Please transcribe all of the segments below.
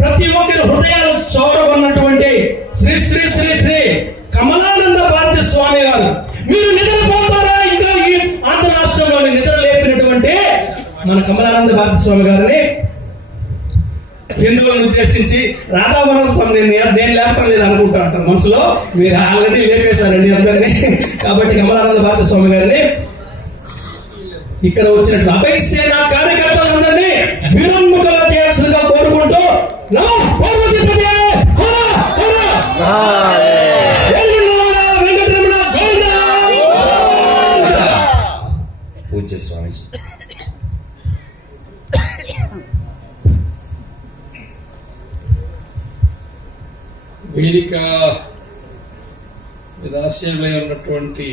ప్రతి ఒక్కరి హృదయాలు చౌరగొన్నటువంటి శ్రీ శ్రీ శ్రీ శ్రీ కమలానంద భారతి స్వామి గారు. మీరు నిద్రపోతారా? ఇంకా ఈ ఆంధ్ర రాష్ట్రంలోని నిద్ర లేపినటువంటి మన కమలానంద భారతి స్వామి గారిని హిందువులను ఉద్దేశించి రాధావరణ స్వామి నేను లేపటం లేదు అనుకుంటా అంటారు మనసులో. మీరు ఆల్రెడీ లేపేశారండి అందరినీ. కాబట్టి కమలానంద భారతి స్వామి గారిని ఇక్కడ వచ్చినట్టు అభయసేన కార్యకర్తలందరినీ విరమ్ముఖలా చేయాల్సిందిగా కోరుకుంటూ పూజ్య స్వామీజీ. వేదిక విదాస్యంలో ఉన్నటువంటి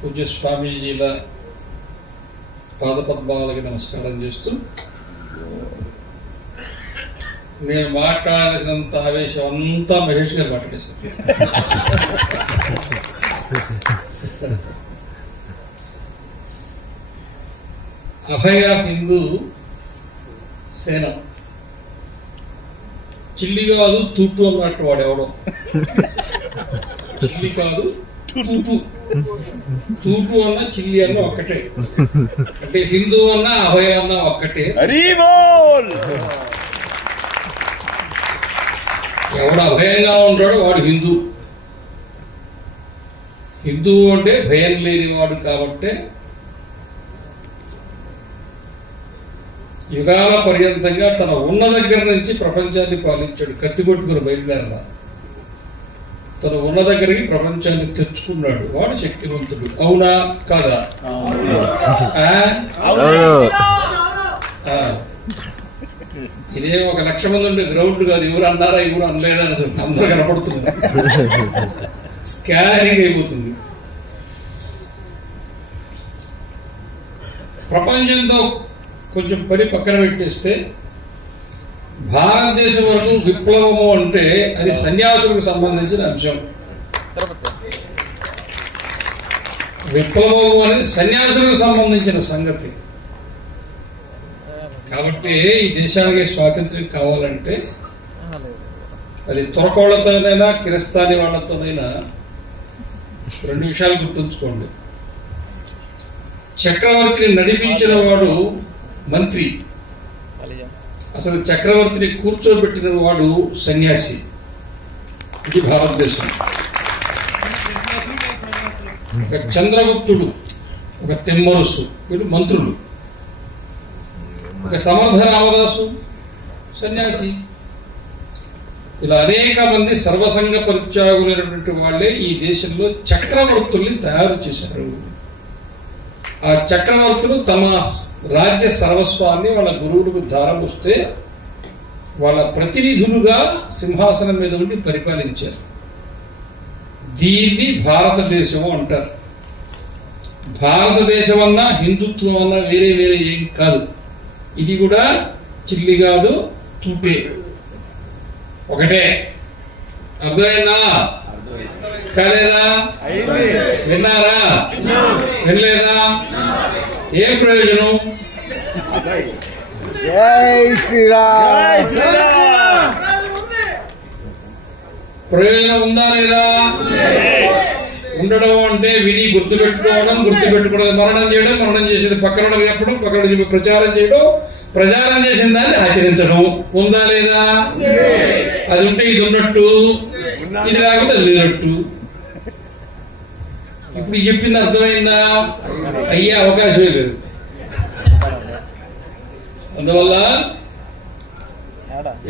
పూజ్య స్వామీజీల పాదపద్మాలకి నమస్కారం చేస్తూ, నేను మాట్లాడాల్సినంత ఆవేశం అంతా మహేష్ గారు మాట్లాడేశారు. అభయ హిందూ సేన చిల్లి కాదు తూటు అన్నట్టు వాడు ఎవడో. చిల్లి కాదు తూటు, తూటు అన్న చిల్లి అన్న ఒక్కటే. అంటే హిందూ అన్న అభయ అన్న ఒక్కటే. ఎవడు అభయంగా ఉంటాడో వాడు హిందూ. హిందువు అంటే భయం లేనివాడు. కాబట్టి యుగాల పర్యంతంగా తన ఉన్న దగ్గర నుంచి ప్రపంచాన్ని పాలించాడు. కత్తి కొట్టుకుని బయలుదేరదా, తను ఉన్న దగ్గరికి ప్రపంచాన్ని తెచ్చుకున్నాడు. వాడు శక్తివంతుడు. అవునా కాదా? ఇదే 1 లక్ష మంది ఉండే గ్రౌండ్ కాదు. ఎవరు అన్నారా ఎవరు అనలేదా అని చెప్పి అందరూ కనపడుతుంది. స్కానింగ్ అయిపోతుంది. ప్రపంచంతో కొంచెం పని పక్కన పెట్టేస్తే భారతదేశం వరకు విప్లవము అంటే అది సన్యాసులకు సంబంధించిన అంశం. విప్లవము అనేది సన్యాసులకు సంబంధించిన సంగతి. కాబట్టి ఈ దేశానికి స్వాతంత్ర్యం కావాలంటే అది తురకోళ్లతోనైనా కిరస్తాని వాళ్లతోనైనా 2 విషయాలు గుర్తుంచుకోండి. చక్రవర్తిని నడిపించిన వాడు మంత్రి, అసలు చక్రవర్తిని కూర్చోబెట్టిన వాడు సన్యాసి. ఇది భారతదేశం. ఒక చంద్రగుప్తుడు, ఒక తెమ్మరుసు, వీడు మంత్రులు. ఒక సమర్థ రామదాసు సన్యాసి. ఇలా అనేక మంది సర్వసంగ పరిత్యాగులైనటువంటి వాళ్లే ఈ దేశంలో చక్రవర్తుల్ని తయారు చేశారు. ఆ చక్రవర్తులు తమ రాజ్య సర్వస్వాన్ని వాళ్ళ గురువులకు ధారపోస్తే వాళ్ళ ప్రతినిధులుగా సింహాసనం మీద ఉండి పరిపాలించారు. దీన్ని భారతదేశం అంటారు. భారతదేశం అన్నా హిందుత్వం అన్నా వేరే వేరే ఏం కాదు. ఇది కూడా చిల్లి కాదు తూటే, ఒకటే. అర్థమైందా? కాలేదా? విన్నారా? వినలేదా? ఏ ప్రయోజనం? జై శ్రీరామ్. ప్రయోజనం ఉందా లేదా? ఉండడం అంటే విని గుర్తుపెట్టుకోవడం, గుర్తుపెట్టుకోవడం మరణం చేయడం, మరణం చేసేది పక్కన చెప్పడం, పక్కన చెప్పి ప్రచారం చేయడం, ప్రచారం చేసిన దాన్ని ఆచరించడం. ఉందా లేదా? అది ఉంటే ఇది ఉన్నట్టు, ఇది రాకుండా అది లేనట్టు. ఇప్పుడు చెప్పింది అర్థమైందా? అయ్యే అవకాశమే లేదు. అందువల్ల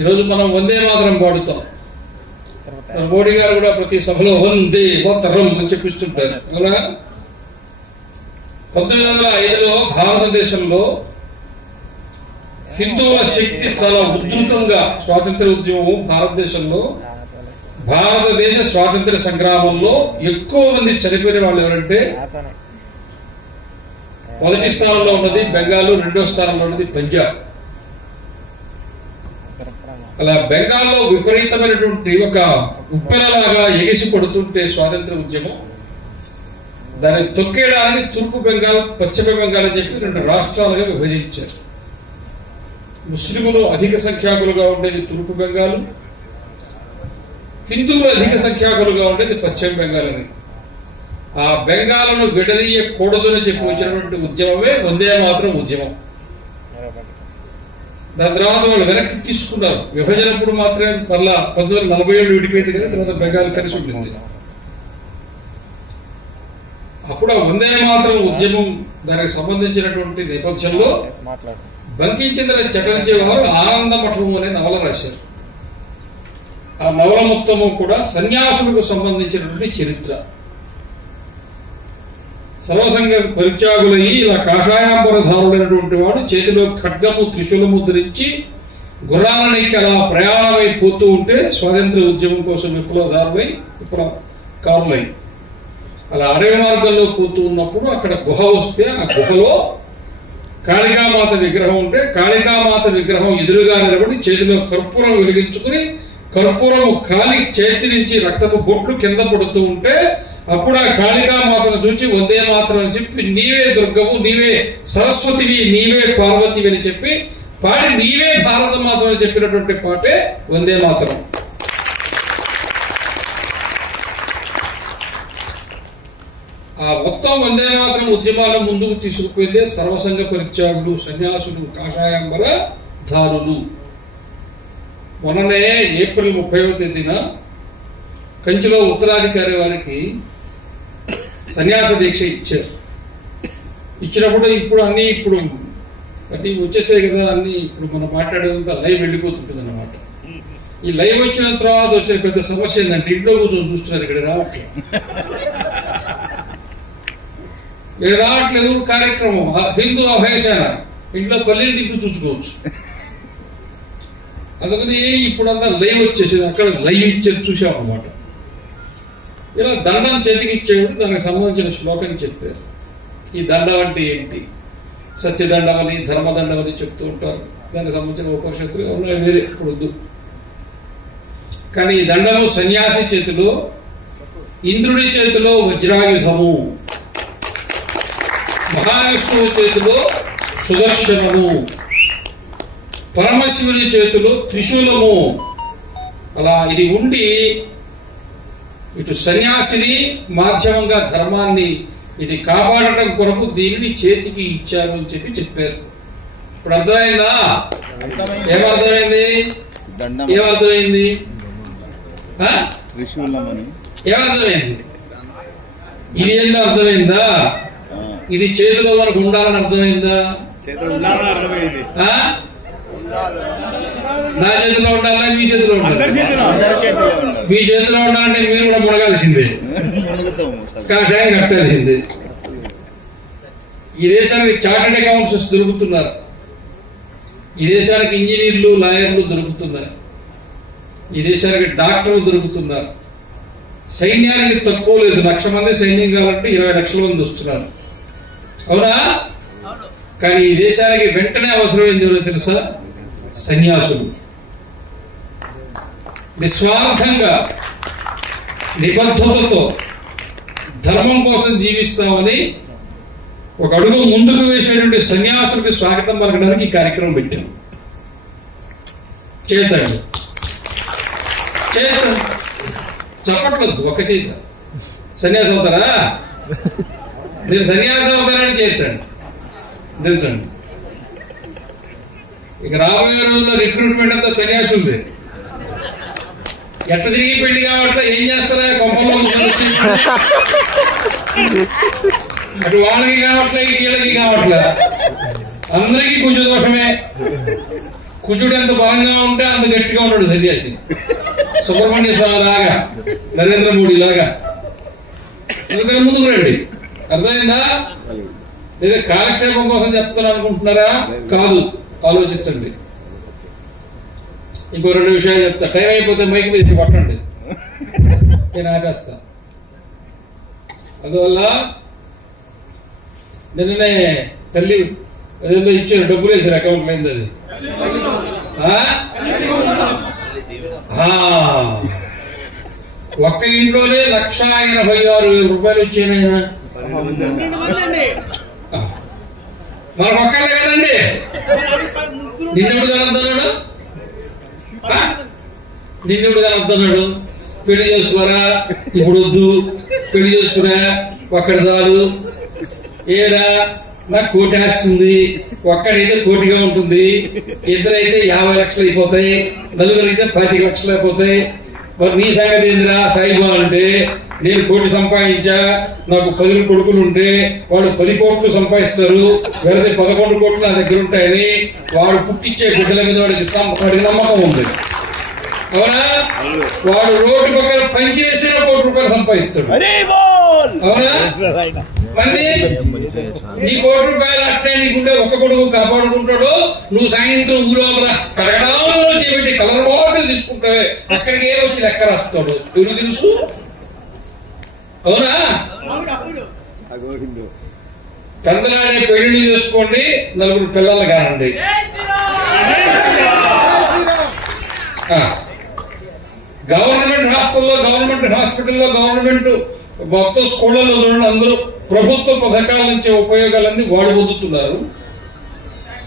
ఈరోజు మనం వందే మాతరం పాడుతాం. మోడీ గారు కూడా ప్రతి సభలో వందే మాతరం అని చెప్పిస్తుంటారు. అవునా? 1905లో భారతదేశంలో హిందువుల శక్తి చాలా ఉధృతంగా స్వాతంత్ర ఉద్యమం భారతదేశంలో, భారతదేశ స్వాతంత్ర సంగ్రామంలో ఎక్కువ మంది చనిపోయిన వాళ్ళు ఎవరంటే మొదటి స్థానంలో ఉన్నది బెంగాల్, 2వ స్థానంలో ఉన్నది పంజాబ్. అలా బెంగాల్లో విపరీతమైనటువంటి ఒక ఉప్పెనలాగా ఎగిసి పడుతుంటే స్వాతంత్ర ఉద్యమం, దాన్ని తొక్కేయడానికి తూర్పు బెంగాల్, పశ్చిమ బెంగాల్ అని చెప్పి 2 రాష్ట్రాలుగా విభజించారు. ముస్లింలు అధిక సంఖ్యాకులుగా ఉండేది తూర్పు బెంగాల్, హిందువులు అధిక సంఖ్యాకులుగా ఉండేది పశ్చిమ బెంగాల్ అని. ఆ బెంగాల్ను విడదీయకూడదని చెప్పి వచ్చినటువంటి ఉద్యమమే వందే మాతరం ఉద్యమం. దాని తర్వాత వాళ్ళు వెనక్కి తీసుకున్నారు. విభజనప్పుడు మాత్రమే మళ్ళా 1947 విడిపోయింది కానీ తర్వాత బెంగాల్ కలిసి ఉంటుంది. అప్పుడు ఆ వందే మాతరం ఉద్యమం దానికి సంబంధించినటువంటి నేపథ్యంలో బంకించంద్ర చటర్జీ వారు ఆనంద మఠము అనే నవల రాశారు. ఆ నవల మొత్తము కూడా సన్యాసులకు సంబంధించినటువంటి చరిత్ర. సర్వసంగ పరిత్యాగులయ్యి ఇలా కాషాయాంబరధారుడైనటువంటి వాడు చేతిలో ఖడ్గము త్రిశూలము ధరించి గుర్రాలనికి అలా ప్రయాణమైపోతూ ఉంటే స్వాతంత్ర ఉద్యమం కోసం విప్లవకారులై అలా అడవి మార్గంలో పోతూ ఉన్నప్పుడు అక్కడ గుహ వస్తే ఆ గుహలో కాళికామాత విగ్రహం ఉంటే కాళికామాత విగ్రహం ఎదురుగా నిలబడి చేతిలో కర్పూరం వెలిగించుకుని కర్పూరము కాలి చేతి నుంచి రక్తపు బొట్లు కింద పడుతూ ఉంటే అప్పుడు ఆ కాళికామాతను చూచి వందే మాతరం అని చెప్పి నీవే దుర్గవు, నీవే సరస్వతివి, నీవే పార్వతివి అని చెప్పి పాడి నీవే భారత మాత అని చెప్పినటువంటి పాటే వందే మాతరం. ఆ మొత్తం వందే మాతరం ఉద్యమాలను ముందుకు తీసుకుపోయిందే సర్వసంగ పరిత్యాగులు, సన్యాసులు, కాషాయాంబర ధారులు. మొన్ననే ఏప్రిల్ 30వ తేదీన కంచిలో ఉత్తరాధికారి వారికి సన్యాస దీక్ష ఇచ్చారు. ఇచ్చినప్పుడు ఇప్పుడు అన్ని వచ్చేసాయి కదా, అన్ని ఇప్పుడు మనం మాట్లాడేదంతా లైవ్ వెళ్ళిపోతుంటుంది అన్నమాట. ఈ లైవ్ వచ్చిన తర్వాత వచ్చే పెద్ద సమస్య ఏంటంటే ఇంట్లో కూర్చొని చూస్తున్నారు, ఇక్కడ రావట్లేదు కార్యక్రమం. హిందూ అభయశాన ఇంట్లో పల్లీలు తింటూ చూసుకోవచ్చు. అందుకని ఇప్పుడంతా లైవ్ వచ్చేసేది, అక్కడ లైవ్ ఇచ్చేది చూసాం అన్నమాట. ఇలా దండం చేతికి ఇచ్చేవాడు దానికి సంబంధించిన శ్లోకం చెప్పారు. ఈ దండం అంటే ఏంటి? సత్యదండం అని, ధర్మదండం అని చెప్తూ ఉంటారు. దానికి సంబంధించిన ఉపనిషత్తులు ఉన్నాయి, వేరే ఇప్పుడు వద్దు. కానీ ఈ దండము సన్యాసి చేతిలో, ఇంద్రుడి చేతిలో వజ్రాయుధము, మహావిష్ణువు చేతిలో సుదర్శనము, పరమశివుని చేతిలో త్రిశూలము. అలా ఇది ఉండి ఇటు సన్యాసిని మాధ్యమంగా ధర్మాన్ని ఇది కాపాడటం కొరకు దీనిని చేతికి ఇచ్చారు అని చెప్పి చెప్పారు. ఇప్పుడు అర్థమైందా? ఏమర్థమైంది? ఏమర్థమైంది? ఏమర్థమైంది? ఇది ఏందో అర్థమైందా? ఇది చేతిలో వరకు ఉండాలని అర్థమైందా? నా చేతిలో ఉండాలా, మీ చేతిలో ఉండాలి? మీ చేతిలో ఉండాలంటే మీరు కూడా మునగాల్సిందే, కాషాయం కట్టాల్సిందే. ఈ దేశానికి చార్టెడ్ అకౌంట్స్ దొరుకుతున్నారు, ఈ దేశానికి ఇంజనీర్లు, లాయర్లు దొరుకుతున్నారు, ఈ దేశానికి డాక్టర్లు దొరుకుతున్నారు. సైన్యానికి తక్కువ లేదు, 1,00,000 మంది సైన్యం కావాలంటే 20 లక్షల మంది వస్తున్నారు. అవునా? కానీ ఈ దేశానికి వెంటనే అవసరమైంది ఎవరో తెలుసా? సన్యాసులు. నిస్వార్థంగా నిబద్ధతతో ధర్మం కోసం జీవిస్తామని ఒక అడుగు ముందుకు వేసేటువంటి సన్యాసులకి స్వాగతం పలకడానికి ఈ కార్యక్రమం పెట్టాం. చేతండి చెప్పట్లేదు, ఒక్క చేశారు. సన్యాసి అవుతారా? నేను సన్యాసి అవుతానని చేతండి తెలుసండి. ఇక రాబోయే రోజుల్లో రిక్రూట్మెంట్ అంతా సన్యాసులదే. ఎట్ట తిరిగి పెళ్లి కావట్లే, ఏం చేస్తారా? కొంపల్లో అటు వాళ్ళకి కావట్లే, ఇటు వీళ్ళకి కావట్లే, అందరికీ కుజు దోషమే. కుజుడు ఎంత బలంగా ఉంటే అంత గట్టిగా ఉన్నాడు సన్యాసి. సుబ్రహ్మణ్య స్వామి లాగా, నరేంద్ర మోడీ లాగా. ఎందుకని ముందుకు రండి. అర్థమైందా? లేదా కాలక్షేపం కోసం చెప్తాను అనుకుంటున్నారా? కాదు, ఆలోచించండి. ఇంకో 2 విషయాలు చెప్తా. టైం అయిపోతే మైక్ మీద పట్టండి, నేను ఆపేస్తా. అందువల్ల నిన్ననే తల్లి ఏదో ఇచ్చారు, డబ్బులు వేసారు అకౌంట్లో. అయింది అది. ఒక్క ఇంట్లోనే 1,86,000 రూపాయలు ఇచ్చాను. మనకు ఒక్కళ్ళే కదండి. నిన్నెప్పుడు కనొద్దన్నాడు, నిన్నెప్పుడు కనొద్దన్నాడు. పెళ్లి చేసుకోరా, ఇప్పుడు వద్దు, పెళ్లి చేసుకురా, ఒక్కడి చాలు. ఏరా నాకు కోటి ఆస్తుంది, ఒక్కడైతే కోటిగా ఉంటుంది, ఇద్దరైతే 50 లక్షలు అయిపోతాయి, నలుగురైతే 25 లక్షలు అయిపోతాయి. మరి నీ సంగతి ఏందిరా సాయిబా అంటే, నేను కోటి సంపాదించా, నాకు 10 కొడుకులు ఉంటే వాళ్ళు 10 కోట్లు సంపాదిస్తారు, వెరసి 11 కోట్లు నా దగ్గర ఉంటాయని వాడు పుట్టించే బిడ్డల మీద వాడికి నమ్మకం ఉంది. అవునా? వాడు రోడ్డు పక్కన పంచి వేసిన 1 కోటి రూపాయలు సంపాదిస్తాడు. అవునా? మరి నీ 1 కోటి రూపాయలు అట్నే నీకుంటే 1 కొడుకు కాపాడుకుంటాడు. నువ్వు సాయంత్రం ఊరు కడగడాలో చేపెట్టి కలర్ బాటిల్ తీసుకుంటావే, అక్కడికే వచ్చి లెక్క రాస్తాడు. ఎవరు తెలుసు? అవునా? పెద్దలాడే పెళ్లి చేసుకోండి, 4 పిల్లలు కానండి. గవర్నమెంట్ హాస్పిటల్లో గవర్నమెంట్ మొత్తం స్కూళ్లలో అందరూ ప్రభుత్వ పథకాల నుంచి ఉపయోగాలన్నీ వాడు పొందుతున్నారు.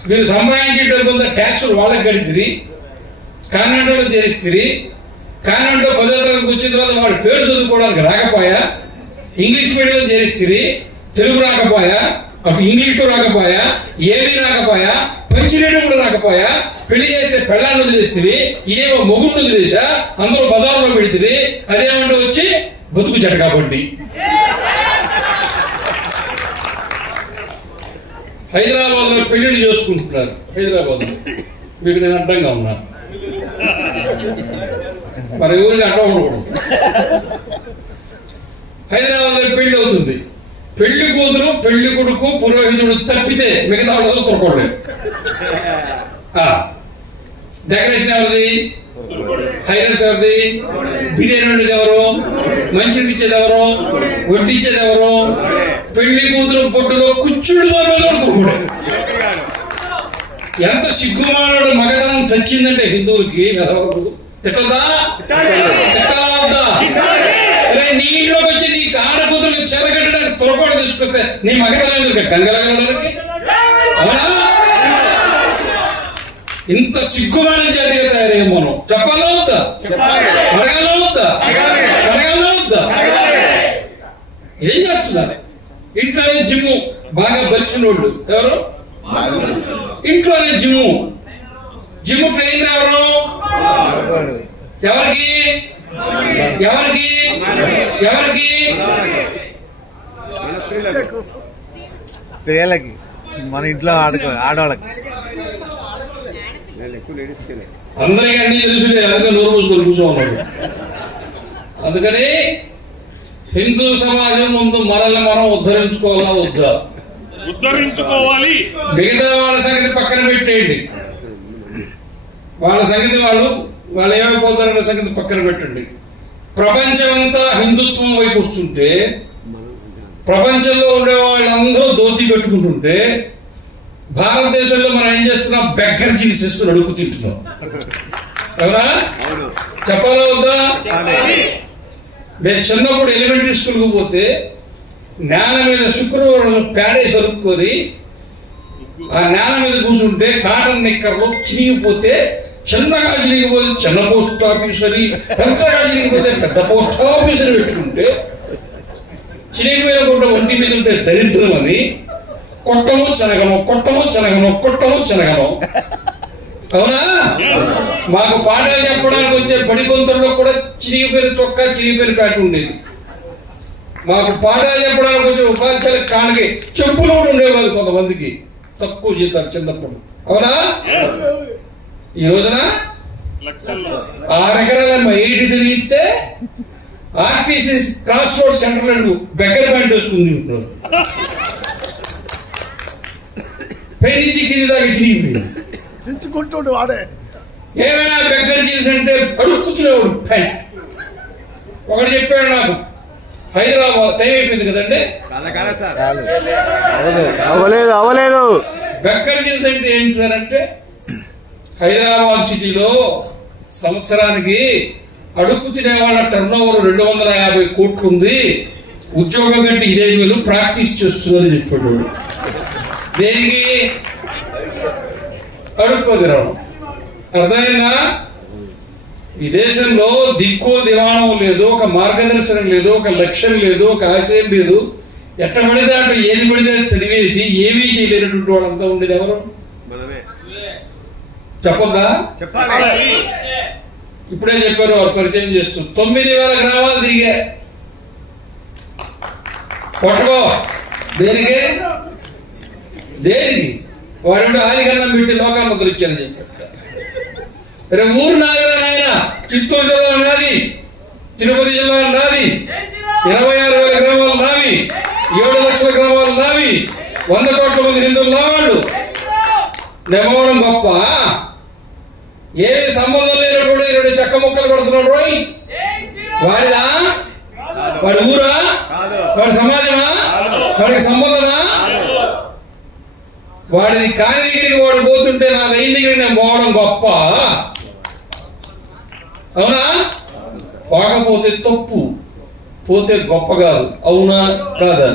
మీరు సంపాదించే డబ్బుందా ట్యాక్సులు వాళ్ళకి కడితిరి, కాన్వెంట్లో చేరిస్తిరి. కాన్వెంట్లో 10వ తరగతికి వచ్చిన తర్వాత వాడి పేరు చదువుకోవడానికి రాకపోయా, ఇంగ్లీష్ మీడియంలో చేరిస్తిరి, తెలుగు రాకపోయా, అటు ఇంగ్లీష్ రాకపోయా, ఏమీ రాకపోయా, పంచిరేటు కూడా రాకపోయా, పెళ్లి చేస్తే పెళ్ళాన్ని వదిలేస్తుంది, ఇదేమో మొగుడు వదిలేసా, అందరూ బజార్లో పెడుతుంది, అదేమంటే వచ్చి బతుకు చెట. కాబట్టి హైదరాబాద్ లో పెళ్లిళ్ళు చేసుకుంటున్నారు. హైదరాబాద్ లో మీకు నేను అడ్డంగా ఉన్నా, మరి ఊరికి అడ్డం ఉండకూడదు. హైదరాబాద్ లో పెళ్లి అవుతుంది, పెళ్లి కూతురు పెళ్లి కొడుకు పురోహితుడు తప్పితే మిగతా వాళ్ళతో తొరకూడలేదు. డెకరేషన్ ఎవరిది, హైలైట్స్ ఎవరిది, బిర్యానీ వండేది ఎవరు, మంచిది ఇచ్చేది ఎవరు, వడ్డిచ్చేది ఎవరు, పెళ్లి కూతురు పొట్టులో కుచ్చుడుతో తొరకూడదు. ఎంత సిగ్గుమానాడు మగతనం చచ్చిందంటే హిందువులకి తిట్టదా, తిట్టాలా వద్దా? నీ ఇంట్లోకి వచ్చి నీ ఆడ కూతురు చెలగట్టడానికి తొరపాటు తీసుకొస్తే నీ మగతనం గంగలగడానికి. అవునా? ఇంత సిగ్గుమాన జాతిగా తయారయ్యే మనం చెప్పాలా వద్దా, అడగాలా వద్దా, అడగాలా వద్దా? ఏం చేస్తున్నారు? ఇంట్లోనే జిమ్ము బాగా బలిచినోళ్ళు ఎవరు? ఇంట్లోనే జిమ్ము ట్రైనర్ ఎవరు? ఎవరికి ఎవరికి ఎవరికి? స్త్రీలకి, మన ఇంట్లో ఆడవాళ్ళకి. అందరికీ అన్ని తెలుసులే, అందుకే నోరు మూసుకొని కూర్చోన్నాడు. అందుకని హిందూ సమాజం ముందు మనల్ని మనం ఉద్ధరించుకోవాలా వద్దా? ఉద్ధరించుకోవాలి. మిగతా వాళ్ళ సంగతి పక్కన పెట్టేయండి, వాళ్ళ సంగతి వాళ్ళు ఏమైపోతారన్న సంగతి పక్కన పెట్టండి. ప్రపంచమంతా హిందుత్వం వైపు వస్తుంటే, ప్రపంచంలో ఉండే వాళ్ళందరూ ధోతి కట్టుకుంటుంటే, భారతదేశంలో మనం ఏం చేస్తున్నాం? బెగ్గర్ జీవిస్తున్నాం, అడుగు తింటున్నాం. అవునా? చెప్పాలా వద్దా? నేను చిన్నప్పుడు ఎలిమెంటరీ స్కూల్కి పోతే నేల మీద శుక్రవారం పేడేసి అరుపుకొని ఆ నేల మీద కూర్చుంటే కాటన్ నిక్కర్లు చినిగిపోతే చిన్నగా చిరిగిపోతే చిన్న పోస్ట్ ఆఫీసర్, పెద్దగా చిరిగిపోతే పెద్ద పోస్ట్ ఆఫీసర్ పెట్టుకుంటే, చిరిగిపోయిన గుడ్డ ఒంటి మీద ఉంటే దరిద్రం అని కొట్టను చెనగను, కొట్టను చెనగను, కొట్టను చెనగను. అవునా? మాకు పాఠాలు చెప్పడానికి వచ్చే బడిపంతుల్లో కూడా చిరిగిపోయిన చొక్కా, చిరిగిపోయిన ప్యాంటు ఉండేది. మాకు పాఠాలు చెప్పడానికి వచ్చే ఉపాధ్యాయుల కాళ్ళకి చెప్పులు కూడా ఉండేవాళ్ళు కొంతమందికి, తక్కువ జీతాలు చిన్నప్పుడు. అవునా? ఈ రోజున 6 ఎకరాల మైటి తిరిగితే RTC cross road centre beggar pant వేసుకుని తింటున్నారు. పై నుంచి కింది దాకా చిరిగిపోయింది. వాడే ఏమైనా బెగ్గర్ జీన్స్ అంటే అడుక్కుతున్నాడు ప్యాంట్. ఒకటి చెప్పాడు నాకు, హైదరాబాద్ టైం అయిపోయింది కదండి, అవలేదు. బెగ్గర్ జీన్స్ అంటే ఏంటి సార్ అంటే, హైదరాబాద్ సిటీలో సంవత్సరానికి అడుక్కు తినే వాళ్ళ టర్న్ ఓవర్ 250 కోట్లు ఉంది, ఉద్యోగం కంటే 5,000 ప్రాక్టీస్ చేస్తుందని చెప్పాడు. దేనికి? అడుక్కో తిరగడం. అర్థమైందా? ఈ దేశంలో దిక్కు దివాణం లేదు, ఒక మార్గదర్శనం లేదు, ఒక లక్ష్యం లేదు, ఒక ఆశయం లేదు. ఎట్ట పడితే అట్లా ఏది పడితే చదివేసి ఏమీ చేయలేనటువంటి వాళ్ళంతా ఉండేది ఎవరు? చెప్పొద్దా? ఇప్పుడే చెప్పారు వారు పరిచయం చేస్తూ. 9,000 గ్రామాలు తిరిగా. పట్టుకో. దేనికి? దేనికి? వాడు ఆదిగన్నం పెట్టి లోకాన్ని దొరికాను చెప్పారు. రే ఊరు నాదిరా నాయన. చిత్తూరు జిల్లా నాది, తిరుపతి జిల్లా నాది, 26,000 గ్రామాలు నావి, 7 లక్షల గ్రామాలు నావి, 100 కోట్ల మంది హిందువులు నావాళ్ళు. నెమ్మవడం గొప్ప. ఏమి సంబంధం లేనటువంటి చెక్క ముక్కలు కొడుతున్నాడు రోయ్. వాడిదా? వాడి ఊరా? వాడి సమాజమా? వాడికి సంబంధమా? వాడిది కాని దగ్గరికి వాడు పోతుంటే నా దైన దగ్గరికి నేను పోవడం గొప్ప. అవునా? పోకపోతే తప్పు, పోతే గొప్ప కాదు. అవునా కాదా?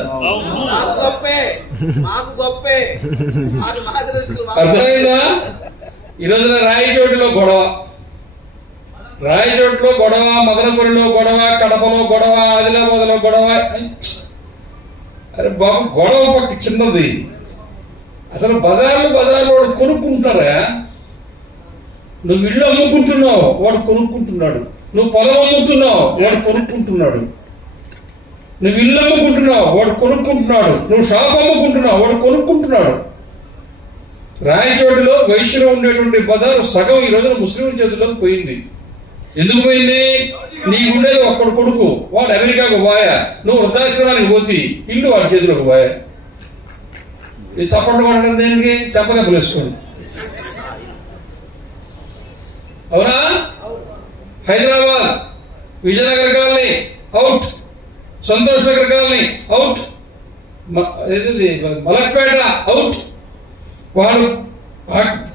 అర్థమైందా? ఈ రోజున రాయచోటిలో గొడవ, రాయచోటిలో గొడవ, మదనపురిలో గొడవ, కడపలో గొడవ, ఆదిలాబాద్లో గొడవ. అరే బాబు, గొడవ పక్క చిన్నది. అసలు బజార్లో వాడు కొనుక్కుంటారా? నువ్వు ఇల్లు అమ్ముకుంటున్నావు, వాడు కొనుక్కుంటున్నాడు. నువ్వు పొలం అమ్ముతున్నావు, వాడు కొనుక్కుంటున్నాడు. నువ్వు ఇల్లు అమ్ముకుంటున్నావు, వాడు కొనుక్కుంటున్నాడు. నువ్వు షాప్ అమ్ముకుంటున్నావు, వాడు కొనుక్కుంటున్నాడు. రాయచోటిలో వైశ్యలో ఉండేటువంటి బజారు సగం ఈ రోజున ముస్లింల చేతుల్లోకి పోయింది. ఎందుకు పోయింది? నీకుండేది ఒక్కడు కొడుకు, వాడు అమెరికాకు పోయా, నువ్వు వృద్ధాశ్రమానికి పోతి, ఇల్లు వాడి చేతిలోకి పోయా. ఈ చప్పట్లు కొట్టడం దేనికి? చెప్పదెబ్బలు వేసుకోండి. అవునా? Hyderabad Vijayanagar colony out, Santosh Nagar colony out, Malakpet out. వాడు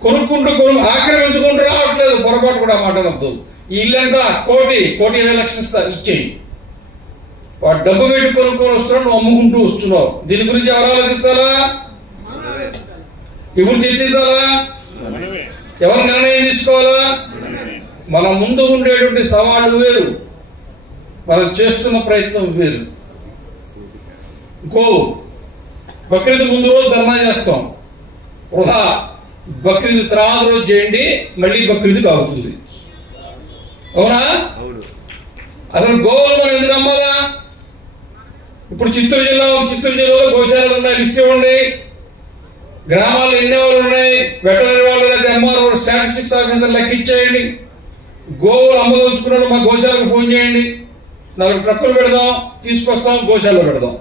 కొనుక్కుంటూ ఆక్రమించుకుంటూ రావట్లేదు. పొరపాటు కూడా మాట్లాడద్దు. ఈ ఇల్లంతా 1,20 లక్షలు ఇచ్చేయి. వాడు డబ్బు పెట్టి కొనుక్కొని వస్తున్నాడు, నువ్వు అమ్ముకుంటూ వస్తున్నావు. దీని గురించి ఎవరు ఆలోచించాలా? ఎవరు చర్చించాలా? ఎవరు నిర్ణయం తీసుకోవాలా? మన ముందు ఉండేటువంటి సవాళ్లు వేరు, మనం చేస్తున్న ప్రయత్నం వేరు. ఇంకో బక్రీద్ ముందు రోజు ధర్నా చేస్తాం, వృధా. బక్రీద్ తర్వాత రోజు చేయండి, మళ్ళీ బక్రీద్ కావుతుంది. అవునా? అసలు గోవులు మనం ఎందుకు అమ్మాలా? ఇప్పుడు చిత్తూరు జిల్లాలో గోశాలలు ఉన్నాయి, లిస్ట్ ఇవ్వండి. గ్రామాల్లో ఎన్ని వాళ్ళు ఉన్నాయి, వెటనరీ వాళ్ళు లేదా ఎంఆర్ఓ స్టాటిస్టిక్స్ ఆఫీసర్ లెక్కించేయండి. గోవులు అమ్మదలుచుకున్నాడు, మా గోశాలకు ఫోన్ చేయండి, 4 ట్రక్కులు పెడదాం, తీసుకొస్తాం, గోశాలలో పెడదాం.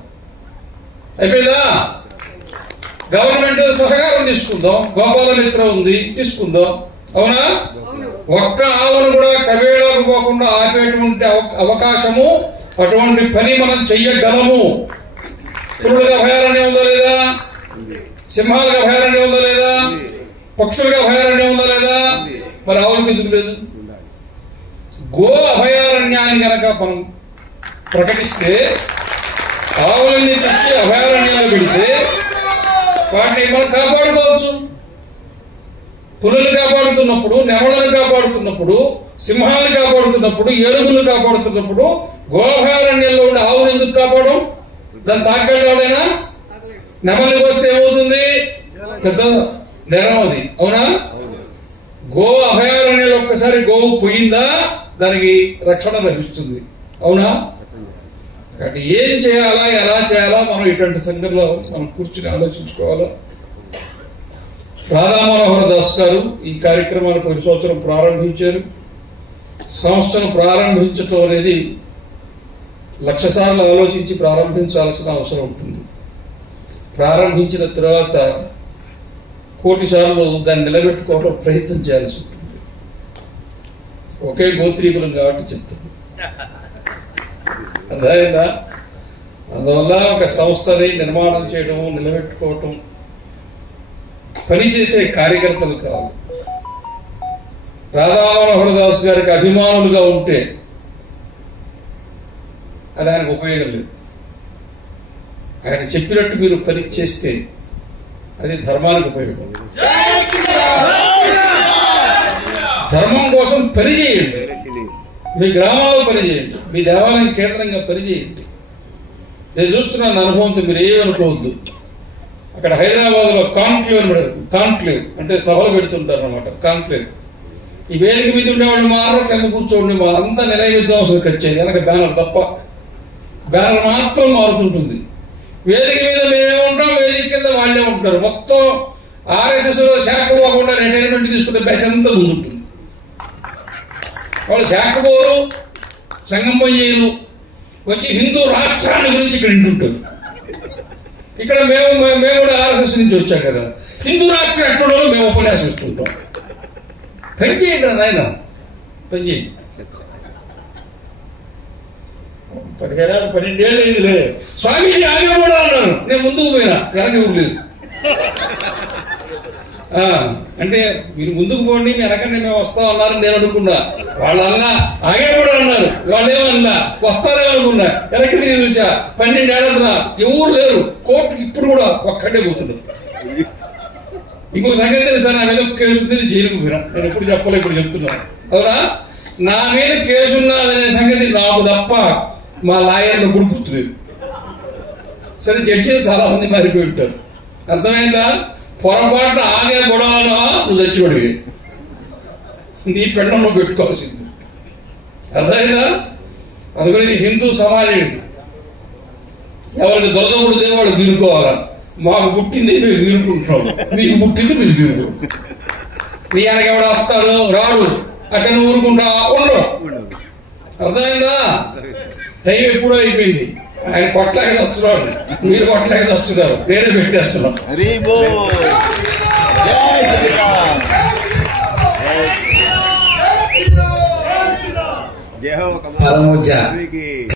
అయిపోయిందా? గవర్నమెంట్ సహకారం తీసుకుందాం, గోపాల మిత్ర ఉంది, తీసుకుందాం. అవునా? ఒక్క ఆవును కూడా కబేళకు పోకుండా ఆపేటువంటి అవకాశము, అటువంటి పని మనం చెయ్యగలము. పురుగుల అభయారణ్యం ఉందా లేదా? సింహాలకు అభయారణ్యం ఉందా లేదా? పక్షులకు అభయారణ్యం ఉందా లేదా? మరి ఆవులకు ఎందుకు లేదు? గో అభయారణ్యాన్ని కనుక మనం ప్రకటిస్తే, ఆవులన్నీ తెచ్చి అభయారణ్యాలు పెడితే వాటిని మనం కాపాడుకోవచ్చు. పులులు కాపాడుతున్నప్పుడు, నెమళ్ళను కాపాడుతున్నప్పుడు, సింహాలను కాపాడుతున్నప్పుడు, ఏనుగులను కాపాడుతున్నప్పుడు గోభయారణ్యంలో ఉండే ఆవును ఎందుకు కాపాడు? దాన్ని తాకలేడైనా నెమలికి వస్తే ఏమవుతుంది? పెద్ద నేరం అది. అవునా? గో అభయారణ్యంలో ఒక్కసారి గోవు పోయిందా దానికి రక్షణ లభిస్తుంది. అవునా? కాబట్టి ఏం చేయాలా, ఎలా చేయాలా, మనం ఇటువంటి సందర్భంలో మనం కూర్చుని ఆలోచించుకోవాలా. రాధా మనోహర్ దాస్ గారు ఈ కార్యక్రమాన్ని ప్రతి సంవత్సరం ప్రారంభించారు. సంస్థను ప్రారంభించటం అనేది 1,00,000 సార్లు ఆలోచించి ప్రారంభించాల్సిన అవసరం ఉంటుంది. ప్రారంభించిన తర్వాత 1,00,000 సార్లు దాన్ని నిలబెట్టుకోవడం ప్రయత్నం చేయాల్సి ఉంటుంది. ఒకే గోత్రీకులం కాబట్టి చెప్తాను. అర్థమైందా? అందువల్ల ఒక సంస్థని నిర్మాణం చేయడం, నిలబెట్టుకోవటం పనిచేసే కార్యకర్తలు కాదు. రాధా మనోహర్ దాస్ గారికి అభిమానులుగా ఉంటే అది ఆయనకు ఉపయోగం లేదు. ఆయన చెప్పినట్టు మీరు పని చేస్తే అది ధర్మానికి ఉపయోగం. ధర్మం కోసం పనిచేయండి, మీ గ్రామాల్లో పనిచేయండి, మీ దేవాలయం కేంద్రంగా పనిచేయండి. నేను చూస్తున్నాను అనుభవంతో, మీరు ఏమనుకోవద్దు. అక్కడ హైదరాబాద్ లో కాన్క్లేవ్ అంటే సభలు పెడుతుంటారు అన్నమాట. కాన్క్లేవ్ ఈ వేదిక మీద ఉండేవాళ్ళు మాత్రం కింద కూర్చోండి, అంతా నిర్ణయిద్దాం అవసరం వచ్చేది. వెనక బ్యానర్ తప్ప, బ్యానర్ మాత్రం మారుతుంటుంది. వేదిక మీద మేమే ఉంటాం, వేదిక కింద వాళ్ళే ఉంటారు. మొత్తం RSS లో శాఖ పోకుండా రిటైర్మెంట్ తీసుకునే బ్యాచ్ అంతా ముందుంటుంది. వాళ్ళు శాఖ పోరు, సంఘం చేయరు, వచ్చి హిందూ రాష్ట్రాన్ని గురించి ఇక్కడ వింటుంటారు. ఇక్కడ మేము కూడా RSS నుంచి వచ్చాం కదా, హిందూ రాష్ట్రం ఎక్కడో మేము ఉపన్యాసం ఇస్తుంటాం. పని చేయండి నాయన, పని చేయండి. 12 ఏళ్ళు అయిందిలే. స్వామీజీ ఆగే కూడా అన్నారు, నేను ముందుకు పోయినా వెనక ఊరలేదు. అంటే మీరు ముందుకు పోండి, వెనకండి మేము వస్తాం అన్నారు నేను అనుకున్నా. వాళ్ళన్నా ఆగే కూడా అన్నారు, వాళ్ళేమన్నా వస్తారేమో అనుకున్నా. వెనక్కి తిరిగి చూసా 12 ఏళ్ళ ఎవరు లేరు. కోర్టుకి ఇప్పుడు కూడా ఒక్కడే పోతున్నారు. ఇంకొక సంగతి తెలుసా, నా మీద కేసు ఉంది, జైలుకు పోయినా. నేను ఎప్పుడు చెప్పలే, ఇప్పుడు చెప్తున్నాను. అవునా, నా మీద కేసు ఉన్నదనే సంగతి నాకు తప్ప మా లాయర్లు కూడా గుర్తులేదు. సరే, జడ్జీలు చాలా మంది మారిపోయి ఉంటారు. అర్థమైందా? పొరపాటు ఆగే గొడవలో నువ్వు చచ్చిపడివి, నీ పెండంలో పెట్టుకోవాల్సింది. అర్థమైందా? అందుకని ఇది హిందూ సమాజం. ఇది ఎవరికి దొరకకూడదే వాళ్ళు గీరుకోవాలా. మాకు పుట్టింది మేము గీరుకుంటున్నాం, మీకు పుట్టింది మీరు గీరుకో. నీ వెనక ఎవడ వస్తాడు, రాడు, అక్కడ నువ్వు ఊరుకుంటా ఉండవు. అర్థమైందా? టైం ఎప్పుడో అయిపోయింది. ఆయన కొట్లాగే వస్తున్నాడు, మీరు కొట్లాగే వస్తున్నారు, వేరే పెట్టేస్తున్నాం. జై శ్రీరామ్.